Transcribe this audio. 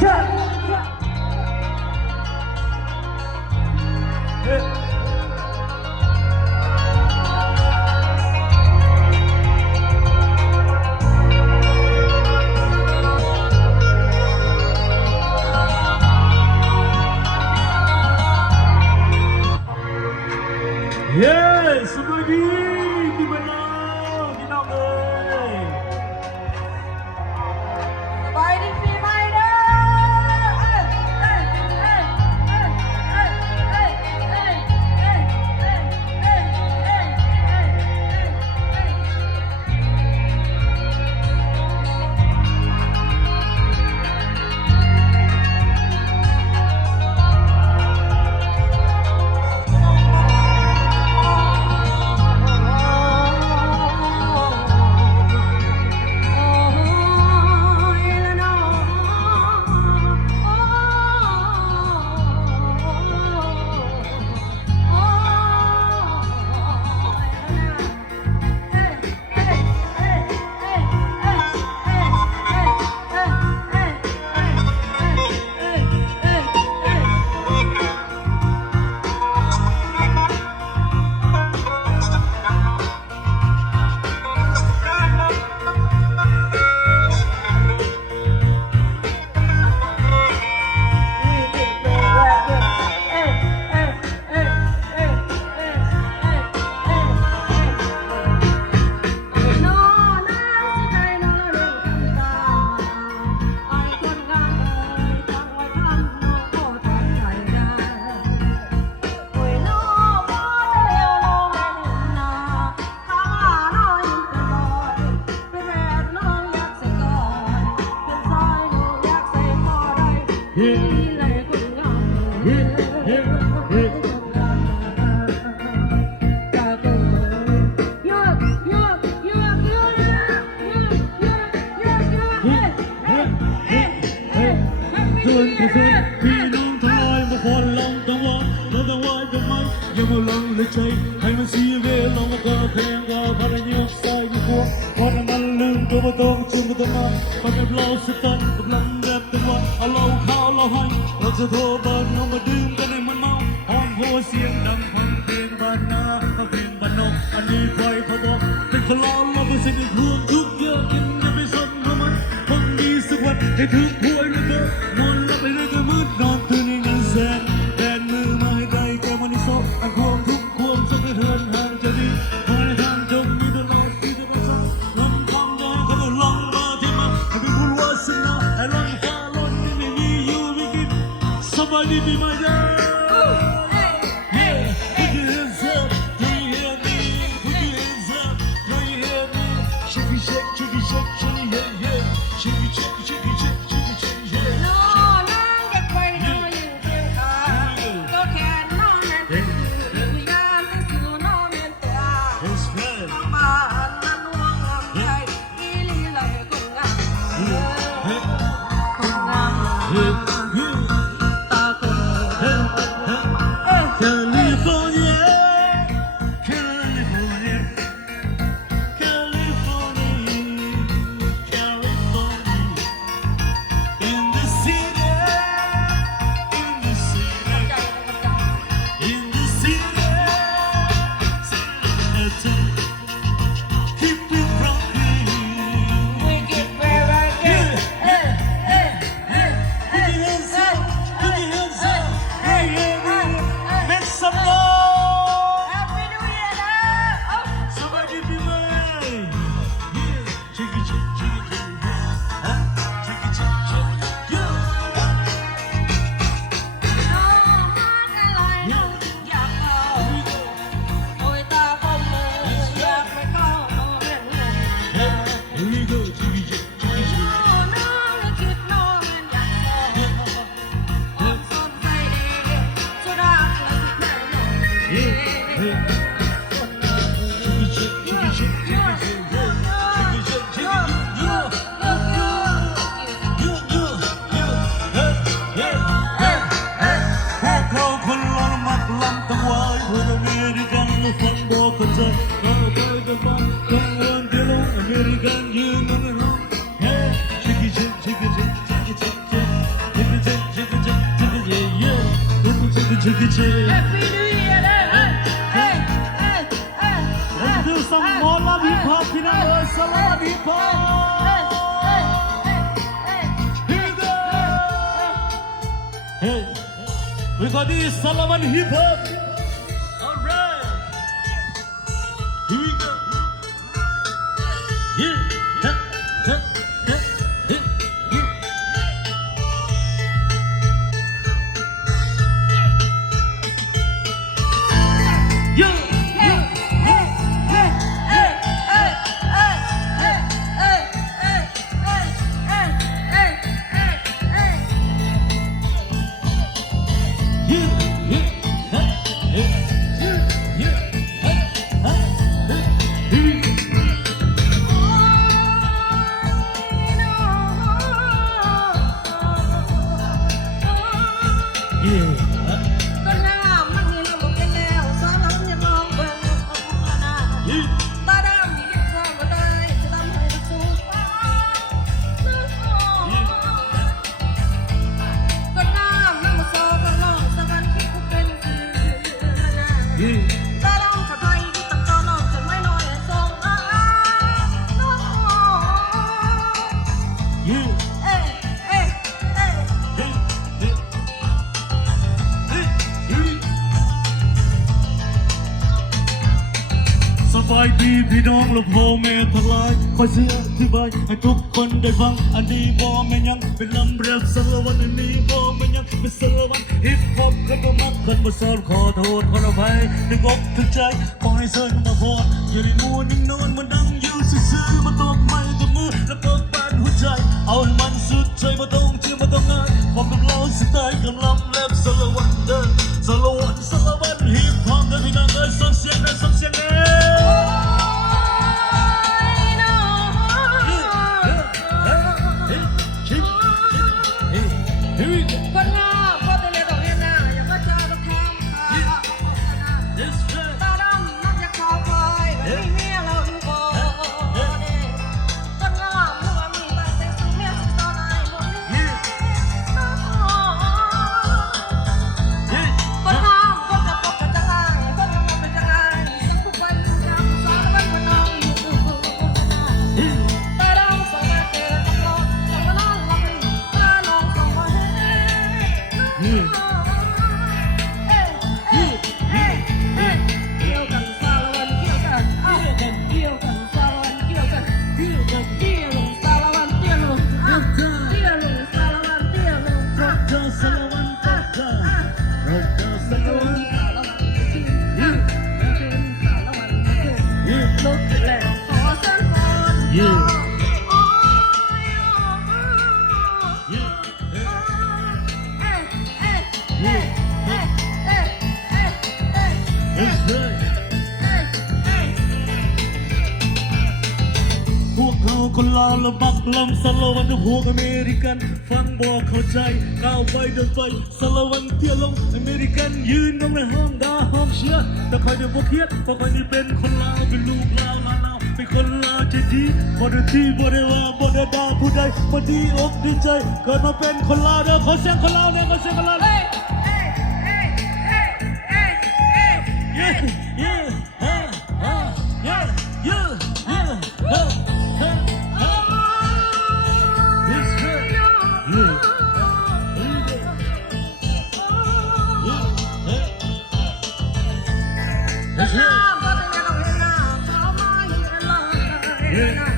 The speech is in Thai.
Yes, sebagai di mana kita boleh. สบายดีปีใหม่เด้อพี่น้องทั้งหลายมาพอลองทั้งวันเราทั้งวันจะไม่ยังมาลองเลยใจให้มันเสียเวลามาเกิดเพลงว่าพลังยุคใส่ดีกว่าพอนั้นลืมตัวมาต้องจุ่มตัวมามันเป็นเราสตันกำลังเด็บตัวเอาเราข้าวเราให้เราจะโทรบ้านน้องมาดื่มกันให้มันเมาห้องหัวเสียงดังฟังเพลงบ้านนาเพลงบ้านนอกอันนี้ใครเขาบอกเป็นคนเราเราเป็นสิ่งที่รวมทุกเยอะกินจะไปสนทำไมคงมีสักวันให้ถึงหวยแล้วก็นอนหลับไปเลยก็มืดนอนตื่นในนั้นแสนแดนมือมาให้ได้แก้มันนี่ซบอันควงทุกควงสักเทือนห่างจะดีคอยทางจงมีตลอดที่จะเป็นสักลมคำแดงก็จะลองมาที่มาให้เป็นบุญวาสนาให้ลอยฟ้าลอยนี่ไม่มีอยู่ไม่กินสบายดีปีใหม่เด้อ DJ. Happy New Year เด้อเอ้ยเอ้ยเอ้ยเอ้ย Let's do some more love hip hop, you know, Salaman hip hop. Here we go. Hey, we got this Salaman hip hop. All right. Here we go. Yeah. Ha, ha, ha, ha, yeah. Yo.สบายดีพี่น้องและพ่อแม่ทั้งหลายคอยเสื้อที่ใบให้ทุกคนได้ฟังอันนี้บ่แม่นยังเป็นลำเรียบสารวันอันนี้บ่แม่นยังเป็นสารวันฮิปฮอปกันบ่มักกันบ่สอนขอโทษขออภัยถึงอกถึงใจขอให้เสิร์นมาพออย่าได้มัวนิ่งนอนมานั่งอยู่ซื่อๆมาตบไม้ตบมือแล้วเปิดบานหัวใจเอาให้มันสุดใจมาต้องเชื่อมาต้องงานบอกกับเราสไตล์กับลำเล็บสารวันเดินสารวันฮิปฮอปเดินพี่น้องเอ้ยส่งเสียงเลยส่งเสียงเลย คนงามพอตัวเล็กตัวเล็กนะอย่ามาเจอกับทางตาดำมักจะขอคอยไม่มีเมียเราดูบ่คนงามหัวมีแต่เซ็กซ์เมียสุดตอนไหนหมดนี้คนงามคนจะปกจะลายคนจะมองเป็นจะลายสักทุกวันยามสารวันมันนอนอยู่ตาดำสองมาเจอกับเราแล้วก็นอนหลับไปน้องสองมาเกี่ยวกันสารวันเกี่ยวกันเกี่ยวกันสารวันเกี่ยวกันเกี่ยวกันเกี่ยวลงสารวันเกี่ยวลงเกี่ยวลงสารวันเกี่ยวลงรักเธอสารวันรักเธอรักเธอสารวันสารวันสารวันลุกแล้วขอเส้นก่อนพวกเขาคนลาวและบักลำสารวันพวกอเมริกันฟังบอกเข้าใจก้าวไปเดินไปสารวันเที่ยวลงอเมริกันยืนตรงในห้องด่าห้องเชื่อแต่คอยเดี๋ยวพวกเครียดเพราะคอยนี่เป็นคนลาวเป็นลูกลาวลาวเป็นคนลาวใจดีบ่ได้ที่บ่ได้ว่าบ่ได้ด่าผู้ใดบ่ดีอกดีใจเกิดมาเป็นคนลาวเด้อขอเสียงคนลาวเด้อขอเสียงคนลาว Yeah, yeah, yeah, yeah, This good. Yeah. That's right. Yeah.